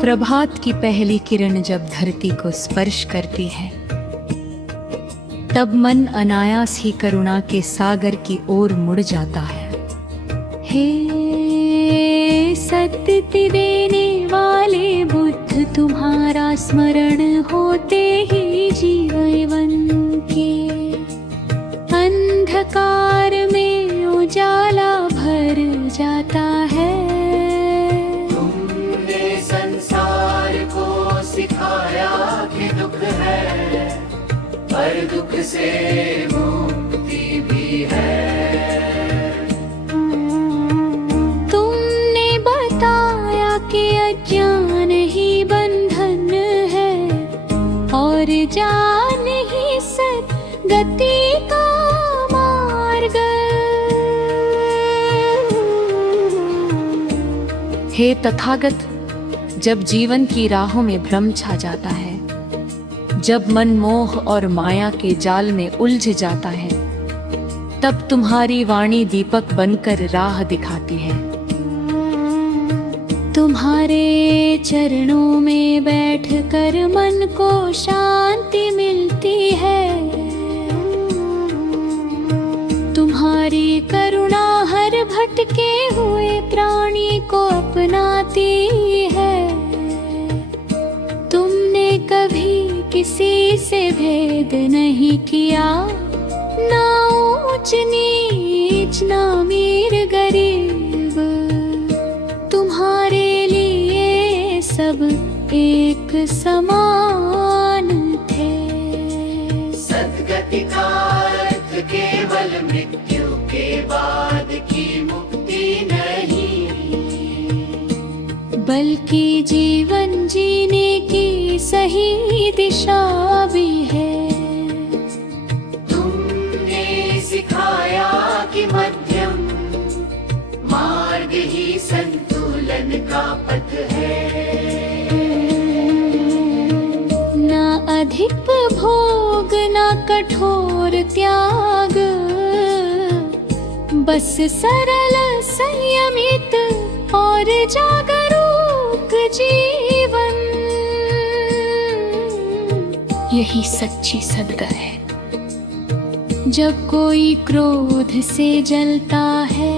प्रभात की पहली किरण जब धरती को स्पर्श करती है, तब मन अनायास ही करुणा के सागर की ओर मुड़ जाता है। हे सत्य देने वाले बुद्ध, तुम्हारा स्मरण होते ही जीवन के अंधकार में उजाला भर जाता है। तुमने संसार को सिखाया कि दुख है, पर दुख से मुक्ति भी है। तुमने बताया कि अज्ञान ही बंधन है और जान ही सद्गति का मार्ग। हे तथागत, जब जीवन की राहों में भ्रम छा जाता है, जब मन मोह और माया के जाल में उलझ जाता है, तब तुम्हारी वाणी दीपक बनकर राह दिखाती है। तुम्हारे चरणों में बैठकर मन को शांति मिलती है। तुम्हारी करुणा हर भटके हुए प्राणी को अपनाती है। तुमने कभी किसी से भेद नहीं किया, ना ऊंच नीच ना अमीर गरीब। तुम्हारे लिए सब एक समान थे। सद्गति का अर्थ केवल मृत्यु के बाद की मुक्ति नहीं, बल्कि जीवन जीने की सही दिशा भी है। तुमने सिखाया कि मध्यम मार्ग ही संतुलन का पथ है। ना अधिक भोग ना कठोर त्याग, बस सरल संयमित और जागरूक जीवन, यही सच्ची सद्गति है। जब कोई क्रोध से जलता है,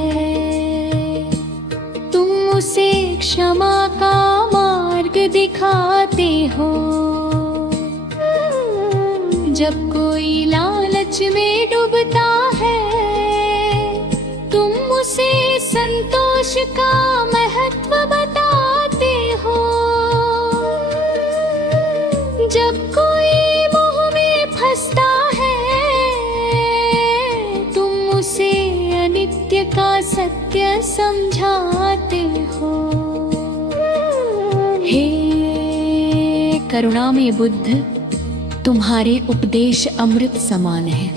तुम उसे क्षमा का मार्ग दिखाते हो। जब कोई लालच में डूबता है, तुम उसे संतोष का महत्व बताते हो। जब कोई मोह में फंसता है, तुम उसे अनित्य का सत्य समझाते हो। हे करुणा में बुद्ध, तुम्हारे उपदेश अमृत समान है।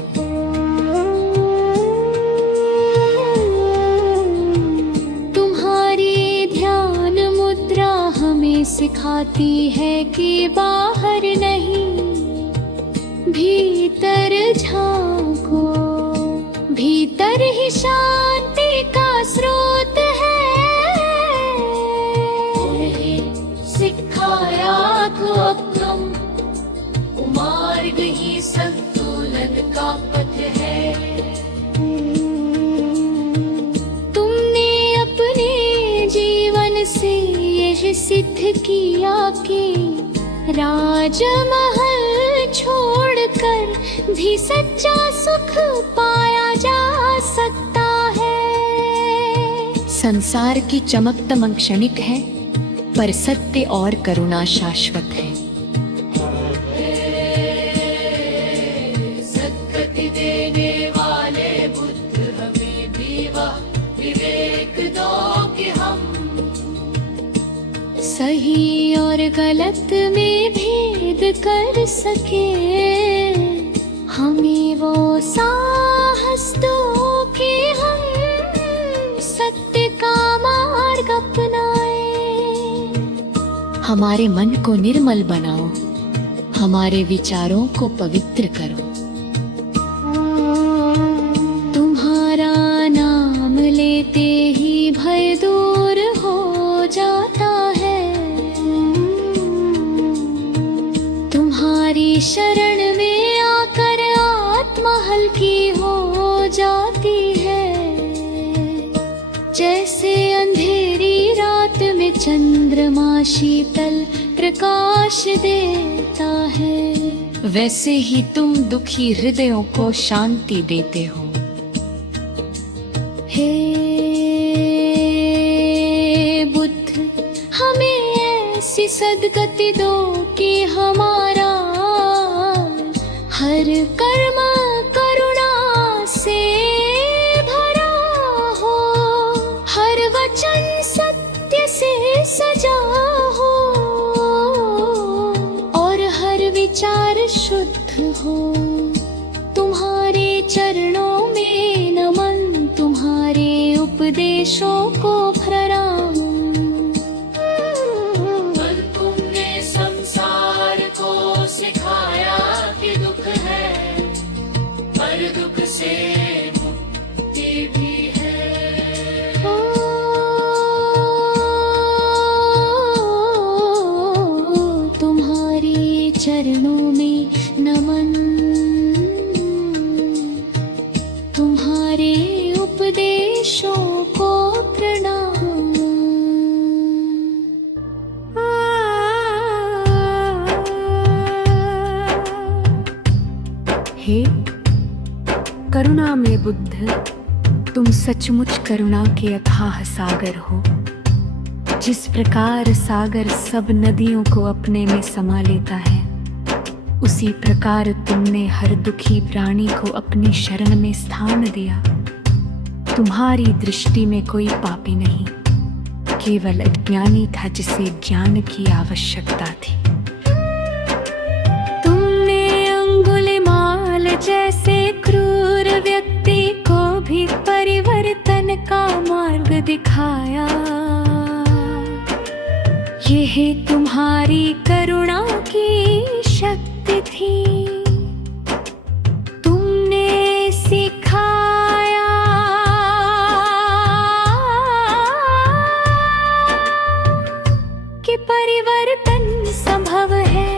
तुम्हारी ध्यान मुद्रा हमें सिखाती है कि बाहर नहीं, भीतर झांको। भीतर ही शांति का स्रोत है। सिखाया तो अक्रम मार्ग ही संतुलन का पथ है। तुमने अपने जीवन से यह सिद्ध किया कि राजमहल छोड़कर भी सच्चा सुख पाया जा सकता है। संसार की चमक दमक क्षणिक है, पर सत्य और करुणा शाश्वत है। सद्गति देने वाले बुद्ध, हमें भी वह विवेक दो कि हम सही और गलत में भेद कर सके। हमें वो साहस दो कि हम सत्य का मार्ग अपनाएं। हमारे मन को निर्मल बनाओ, हमारे विचारों को पवित्र करो। तुम्हारा नाम लेते ही भय दूर हो जाता है। चंद्रमा शीतल प्रकाश देता है, वैसे ही तुम दुखी हृदयों को शांति देते हो। हे बुद्ध, हमें ऐसी सद्गति दो कि हमारा हर कर्म करुणा से भरा हो, हर वचन सत्य से सजा हो और हर विचार शुद्ध हो। तुम्हारे चरणों में नमन, तुम्हारे उपदेशों को प्रणाम। पर तुमने संसार को सिखाया कि दुख है, पर दुख से मुक्ति भी है। तुम्हारे चरणों में नमन, तुम्हारे उपदेशों को प्रणाम। हे करुणा में बुद्ध, तुम सचमुच करुणा के अथाह सागर हो। जिस प्रकार सागर सब नदियों को अपने में समा लेता है, उसी प्रकार तुमने हर दुखी प्राणी को अपनी शरण में स्थान दिया। तुम्हारी दृष्टि में कोई पापी नहीं, केवल अज्ञानी था जिसे ज्ञान की आवश्यकता थी। तुमने अंगुलिमाल जैसे क्रूर व्यक्ति को भी परिवर्तन का मार्ग दिखाया। यह तुम्हारी करुणा की शक्ति थी। तुमने सिखाया कि परिवर्तन संभव है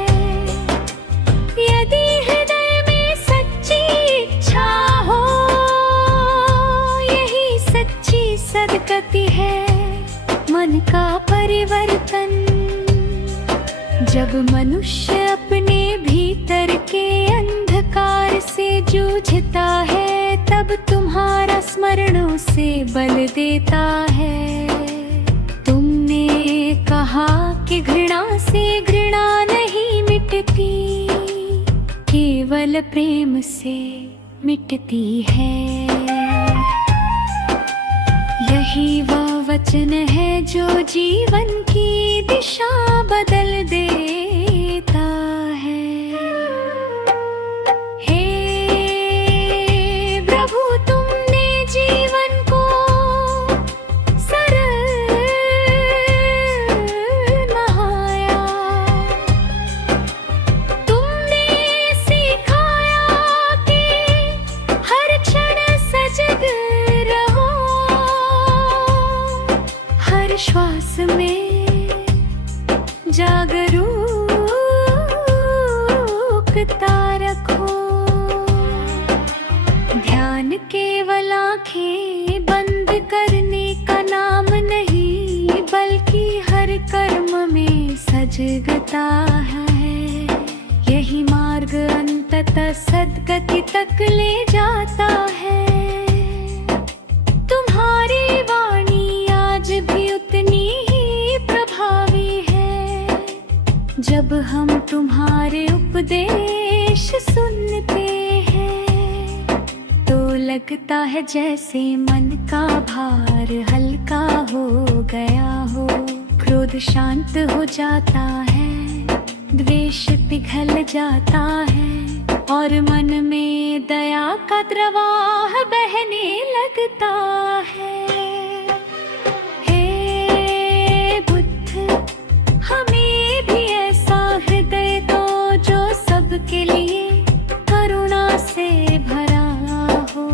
यदि हृदय में सच्ची इच्छा हो। यही सच्ची सद्गति है, मन का परिवर्तन। जब मनुष्य अपने भीतर के अंधकार से जूझता है, तब तुम्हारा स्मरणों से बल देता है। तुमने कहा कि घृणा से घृणा नहीं मिटती, केवल प्रेम से मिटती है। यही वह वचन है जो जीवन की दिशा बदल देता है। हे प्रभु, तुमने जीवन को सरल नहाया। तुमने सिखाया कि हर क्षण सजग रहो, हर श्वास में जागरूकता रखो। ध्यान केवल आंखें बंद करने का नाम नहीं, बल्कि हर कर्म में सजगता है। यही मार्ग अंततः सद्गति तक ले जाता है। तुम्हारी वाणी आज भी उतनी ही प्रभावी है। जब हम तुम्हारे उपदेश सुनते हैं, तो लगता है जैसे मन का भार हल्का हो गया हो। क्रोध शांत हो जाता है, द्वेष पिघल जाता है और मन में दया का प्रवाह बहने लगता है। हे बुद्ध, हमें भी ऐसा हृदय दो जो सबके लिए करुणा से भरा हो।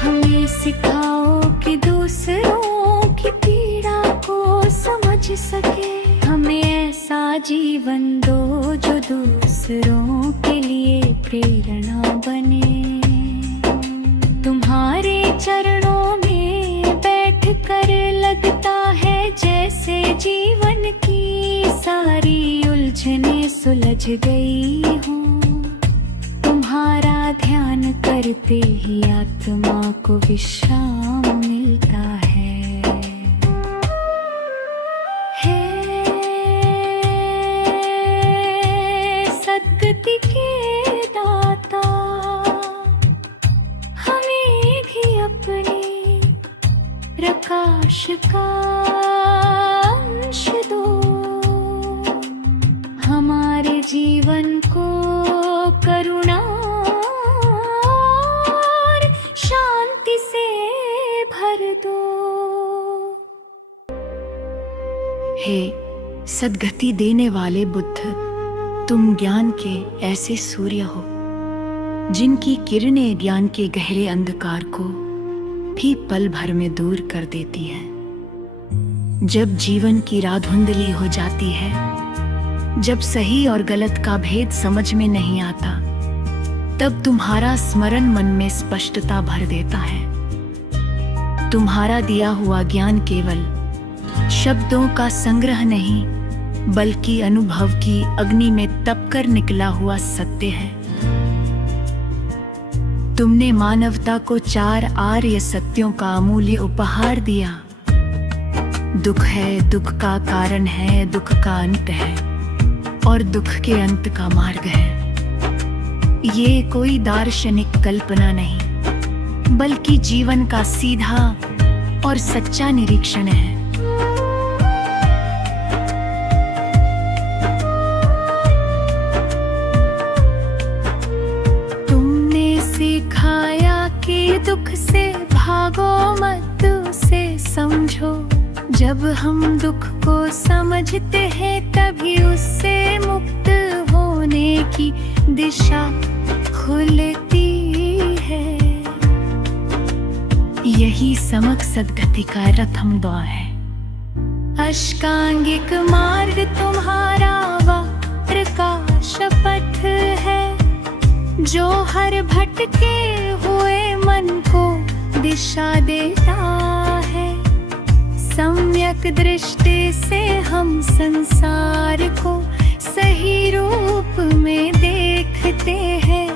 हमें सिखाओ कि दूसरों की पीड़ा को समझ सके। हमें ऐसा जीवन दो जो दूसरों के लिए प्रेरणा बने। तुम्हारे चरणों में बैठ कर लगता है सुलझ गई हूँ। तुम्हारा ध्यान करते ही आत्मा को विश्राम मिलता है। सद्गति के दाता हमें भी अपने प्रकाश का अंश दो। हमारे जीवन को करुणा और शांति से भर दो। हे सद्गति देने वाले बुद्ध, तुम ज्ञान के ऐसे सूर्य हो जिनकी किरणें ज्ञान के गहरे अंधकार को भी पल भर में दूर कर देती है। जब जीवन की राह धुंधली हो जाती है, जब सही और गलत का भेद समझ में नहीं आता, तब तुम्हारा स्मरण मन में स्पष्टता भर देता है। तुम्हारा दिया हुआ ज्ञान केवल शब्दों का संग्रह नहीं, बल्कि अनुभव की अग्नि में तपकर निकला हुआ सत्य है। तुमने मानवता को 4 आर्य सत्यों का अमूल्य उपहार दिया। दुख है, दुख का कारण है, दुख का अंत है और दुख के अंत का मार्ग है। ये कोई दार्शनिक कल्पना नहीं, बल्कि जीवन का सीधा और सच्चा निरीक्षण है। दुख से भागो मत, उसे समझो। जब हम दुख को समझते हैं, तभी उससे मुक्त होने की दिशा खुलती है। यही समक सद्गति का रथम द्वार है। अष्टांगिक मार्ग तुम्हारा प्रकाश पथ है, जो हर भटके हुए मन को दिशा देता है। सम्यक दृष्टि से हम संसार को सही रूप में देखते हैं।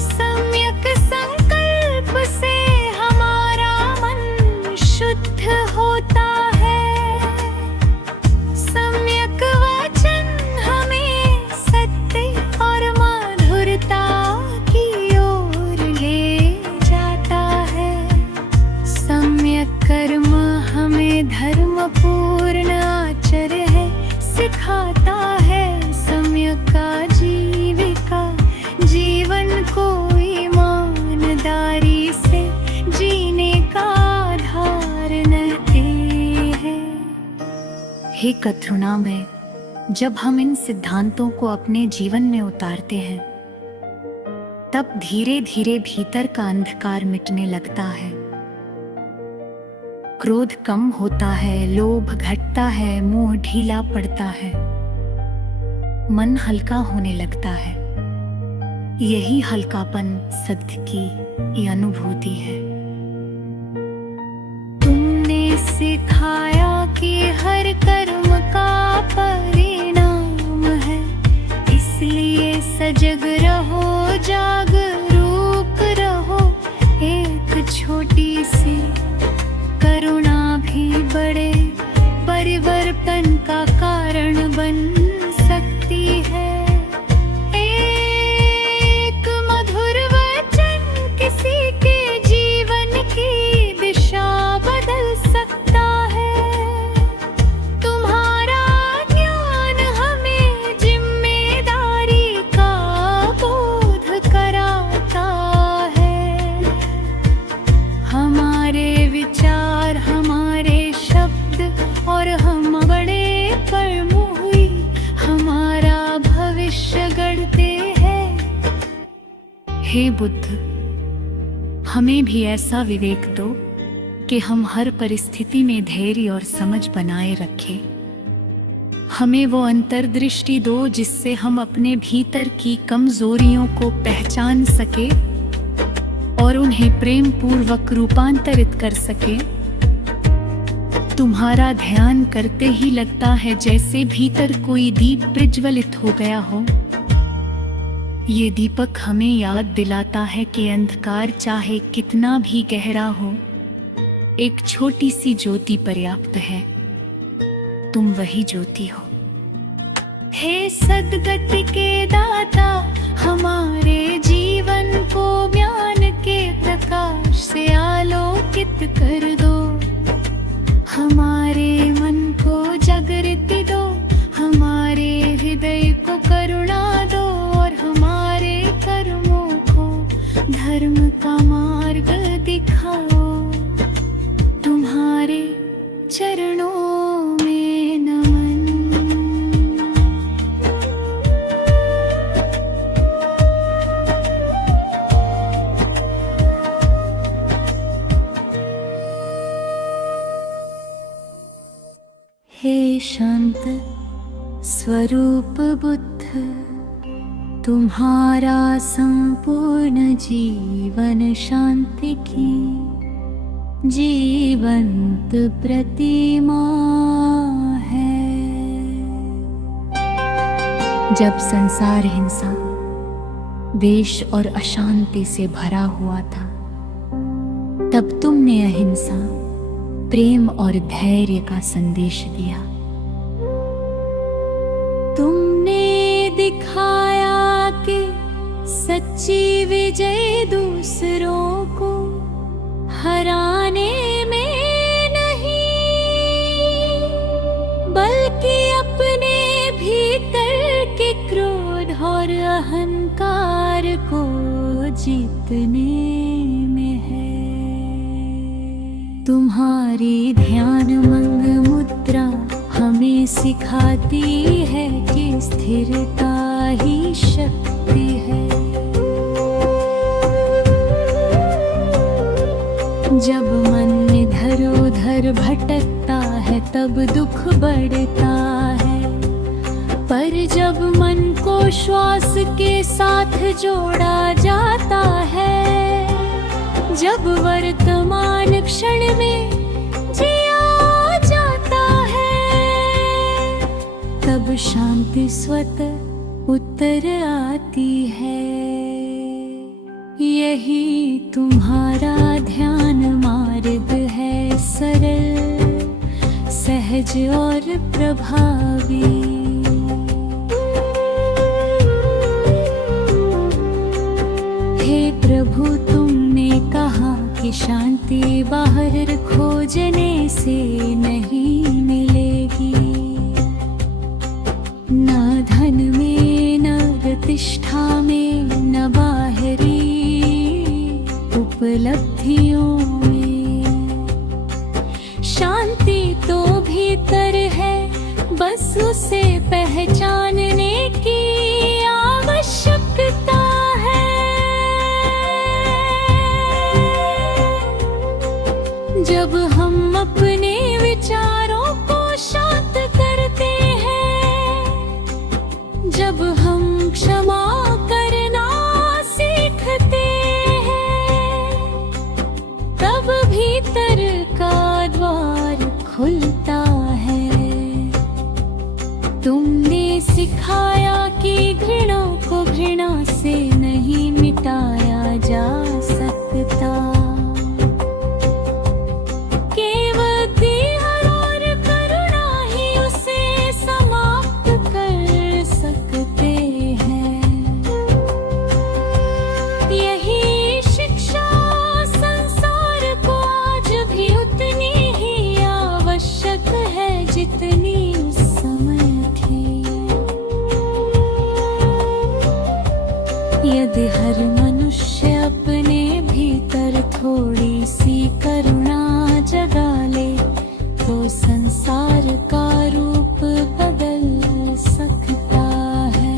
सम्यक संकल्प से हमारा मन शुद्ध होता है। सम्यक वचन हमें सत्य और मधुरता कर्म हमें धर्म पूर्ण आचर है सिखाता है। सम्यक जीविका जीवन को ईमानदारी से जीने का आधार देते हैं। हे करुणा में, जब हम इन सिद्धांतों को अपने जीवन में उतारते हैं, तब धीरे धीरे भीतर का अंधकार मिटने लगता है। क्रोध कम होता है, लोभ घटता है, मोह ढीला पड़ता है, मन हल्का होने लगता है। यही हल्कापन सत्य की अनुभूति है। तुमने सिखाया कि हर कर्म का परिणाम है, इसलिए सजग रहो, जागरूक रहो। एक छोटी सी करुणा भी बड़े परिवर्तन का कारण बन सकती है। एक मधुर वचन किसी के जीवन की दिशा बदल सकता है। तुम्हारा ज्ञान हमें जिम्मेदारी का बोध कराता है। हमारे विचार, हमारे शब्द और हम बड़े कर्म हुई हमारा भविष्य गढ़ते हैं। हे बुद्ध, हमें भी ऐसा विवेक दो कि हम हर परिस्थिति में धैर्य और समझ बनाए रखें। हमें वो अंतर्दृष्टि दो जिससे हम अपने भीतर की कमजोरियों को पहचान सके और उन्हें प्रेम पूर्वक रूपांतरित कर सके। तुम्हारा ध्यान करते ही लगता है जैसे भीतर कोई दीप प्रज्वलित हो गया हो। ये दीपक हमें याद दिलाता है कि अंधकार चाहे कितना भी गहरा हो, एक छोटी सी ज्योति पर्याप्त है। तुम वही ज्योति हो। हे सद्गति के दाता, हमारे जीवन को ज्ञान के प्रकाश से आलोकित कर दो। हमारे मन को जागृति दो, हमारे हृदय को करुणा दो और हमारे कर्मों को धर्म का मार्ग दिखाओ। तुम्हारे चरणों में नमन। हे शांत स्वरूप बुद्ध, तुम्हारा संपूर्ण जीवन शांति की जीवंत प्रतिमा है। जब संसार हिंसा, द्वेष और अशांति से भरा हुआ था, तब तुमने अहिंसा, प्रेम और धैर्य का संदेश दिया। तुमने दिखाया कि सच्ची विजय दूसरों को हराने में नहीं, बल्कि अपने भीतर के क्रोध और अहंकार को जीतने में है। तुम्हारी ध्यान मंग मुद्रा हमें सिखाती है कि स्थिरता ही शक्ति है। जब मन इधर उधर भटकता है तब दुख बढ़ता है, पर जब मन को श्वास के साथ जोड़ा जाता है, जब वर्तमान क्षण में जिया जाता है, तब शांति स्वतः उतर आती है। यही तुम्हारा ध्यान मार्ग है, सरल, सहज और प्रभावी। हे प्रभु, तुमने कहा कि शांति बाहर खोजने से नहीं मिलेगी, न धन में, न प्रतिष्ठा में, न बाहरी उपलब्धियों में। शांति तो भीतर है, बस उसे पहचानने की आवश्यकता है। जब हम अपने विचारों को शांत करते हैं, जब हम क्षमा करना सीखते हैं, तब भीतर का द्वार खुलता है। तुमने सिखाया कि घृणा को घृणा से नहीं मिटाया जा सकता, जितनी उस समय थी। यदि हर मनुष्य अपने भीतर थोड़ी सी करुणा जगा ले, तो संसार का रूप बदल सकता है।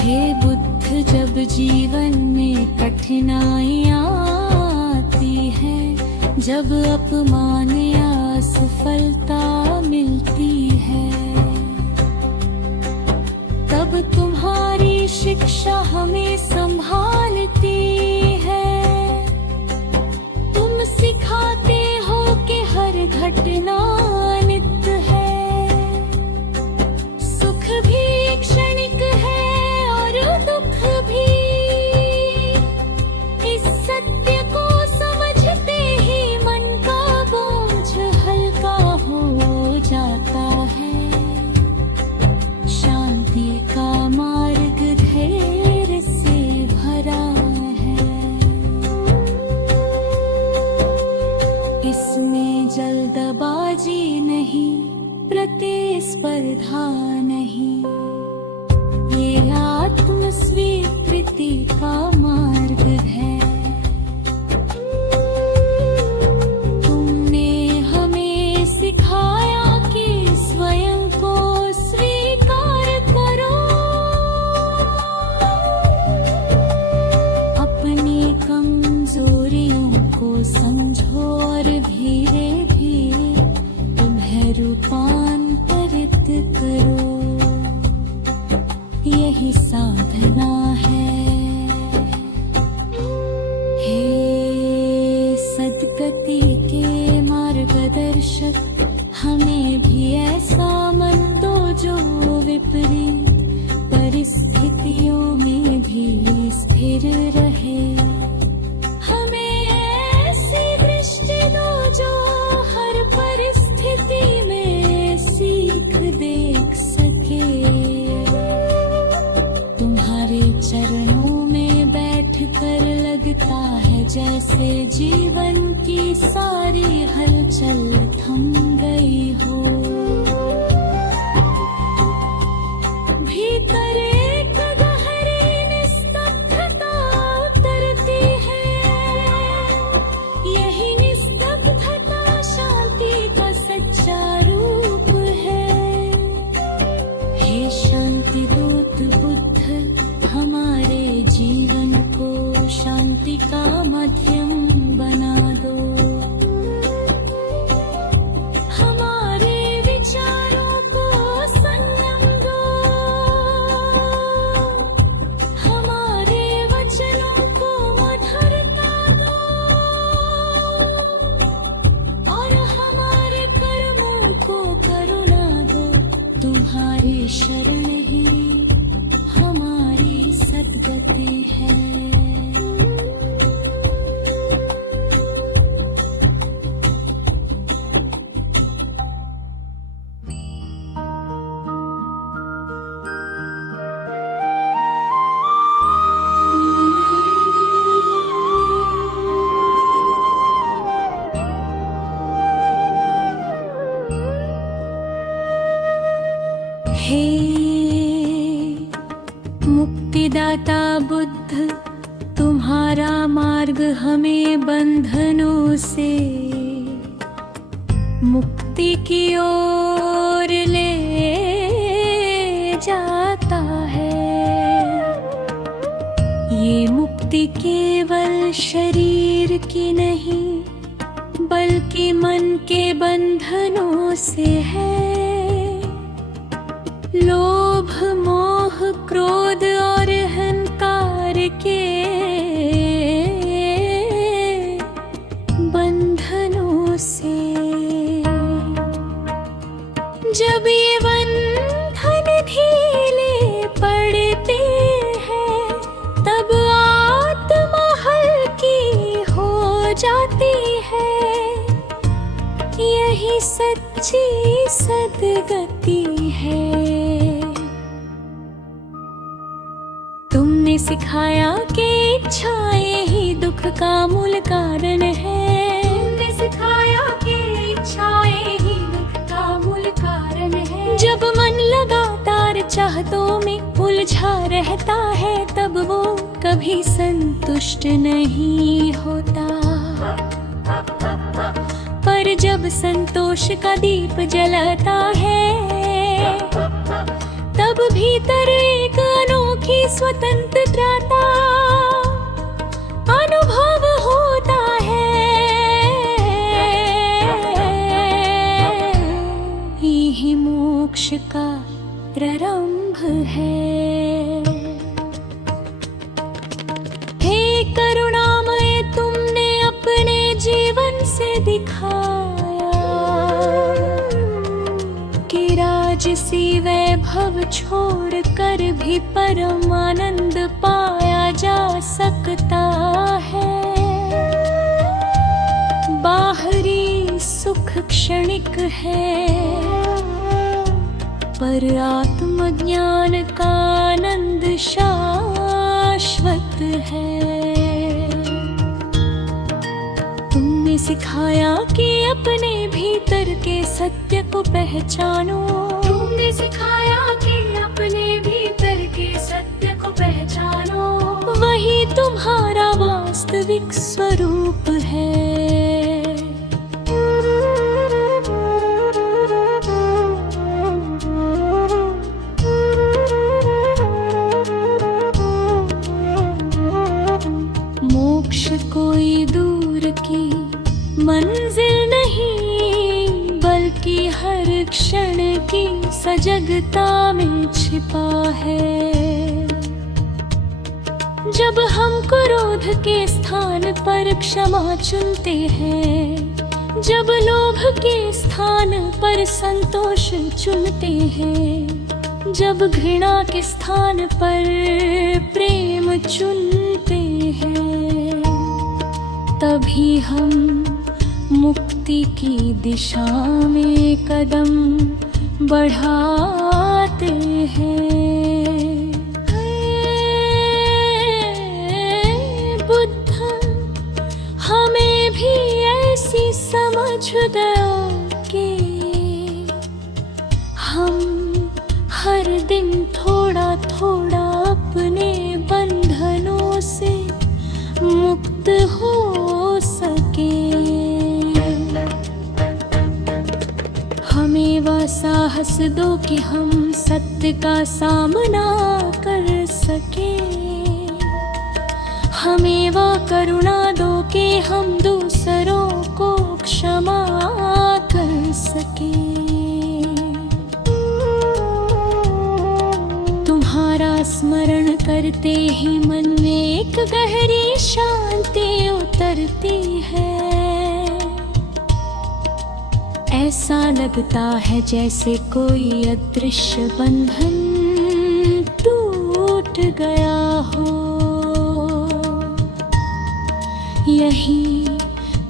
हे बुद्ध, जब जीवन में कठिनाइयाँ है, जब अपमान या असफलता मिलती है, तब तुम्हारी शिक्षा हमें संभालती है। घटना नित्य है। सुख भी क्षणिक है और दुख भी। इस सत्य को समझते ही मन का बोझ हल्का हो जाता है। शांति का मार्ग धैर्य से भरा है। इसमें जल्दबाजी नहीं, प्रतिस्पर्धा नहीं। ये आत्म स्वीकृति का मार्ग है। तुमने हमें सिखाया कि स्वयं को स्वीकार करो। अपनी कमजोरियों को समझो और धीरे धीरे तुम्हें रूपांतरित करो। यही साधना है। हे सद्गति के मार्गदर्शक, हमें भी ऐसा मन दो जो विपरीत परिस्थितियों में भी स्थिर रहे। हमें ऐसी दृष्टि दो जो हर परिस्थिति में सीख देख सके। तुम्हारे चरणों में बैठकर लगता है जैसे जीवन की सारी हलचल थम गई हो। भीतर एक गहरी निस्तब्धता उतरती है। यही निस्तब्धता शांति का सच्चा रूप है। हे शांति दूत बुद्ध, हमारे जीवन को शांति का माध्यम बना दो। हमारे विचारों को संयम दो। हमारे वचनों को मधुरता दो। और हमारे कर्मों को करुणा दो। तुम्हारी शरण ही हमारी सद्गति है। हे मुक्तिदाता बुद्ध, तुम्हारा मार्ग हमें बंधनों से मुक्ति की ओर ले जाता है। ये मुक्ति केवल शरीर की नहीं, बल्कि मन के बंधनों से है। लोभ, मोह, क्रोध और अहंकार के बंधनों से। जब ये बंधन ढीले पड़ते हैं, तब आत्मा हल्की हो जाती है। यही सच्ची सद्गति है। तुमने सिखाया कि इच्छाएं ही दुख का मूल कारण है। तुमने सिखाया कि इच्छाएं ही दुख का मूल कारण है। जब मन लगातार चाहतों में उलझा रहता है, तब वो कभी संतुष्ट नहीं होता। पर जब संतोष का दीप जलता है, तब भीतर एक अनोखी स्वतंत्रता अनुभव होता है। यही मोक्ष का प्रारंभ है। हे करुणामय, तुमने अपने जीवन से दिखाया इसी वैभव छोड़ कर भी परम आनंद पाया जा सकता है। बाहरी सुख क्षणिक है, पर आत्मज्ञान का आनंद शाश्वत है। तुमने सिखाया कि अपने भीतर के सत्य को पहचानो। तुमने सिखाया कि अपने भीतर के सत्य को पहचानो। वही तुम्हारा वास्तविक स्वरूप है। मोक्ष कोई दूर की मंजिल नहीं, बल्कि हर क्षण की सजगता में छिपा है। जब हम क्रोध के स्थान पर क्षमा चुनते हैं, जब लोभ के स्थान पर संतोष चुनते हैं, जब घृणा के स्थान पर प्रेम चुनते हैं, तभी हम मुक्ति की दिशा में कदम बढ़ाते हैं। बुद्ध हमें भी ऐसी समझ दो कि हम हर दिन थोड़ा थोड़ा अपने बंधनों से मुक्त हो सके। हमें वह साहस दो कि हम सत्य का सामना कर सके। हमें वह करुणा दो कि हम दूसरों को क्षमा कर सके। तुम्हारा स्मरण करते ही मन में एक गहरी शांति उतरती है। ऐसा लगता है जैसे कोई अदृश्य बंधन टूट गया हो। यही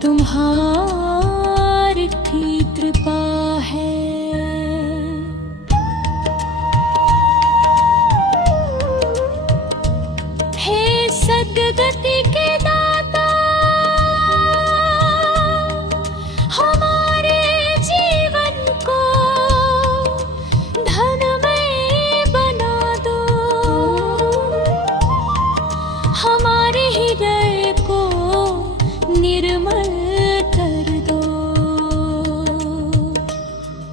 तुम्हारी कृपा है। हे सद्गति के दाता, हमारे जीवन को धनमय बना दो। हमारे हृदय को निर्मल कर दो।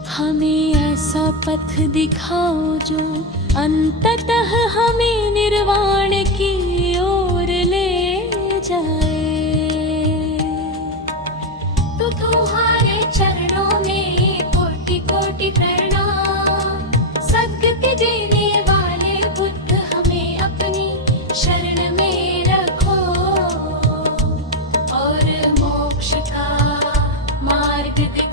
हमें ऐसा पथ दिखाओ जो अंततः हमें निर्वाण की ओर ले जाए। तो तुम्हारे चरणों में कोटि कोटि प्रणाम। सद्गति देने वाले बुद्ध, हमें अपनी शरण में रखो और मोक्ष का मार्ग दिखाओ।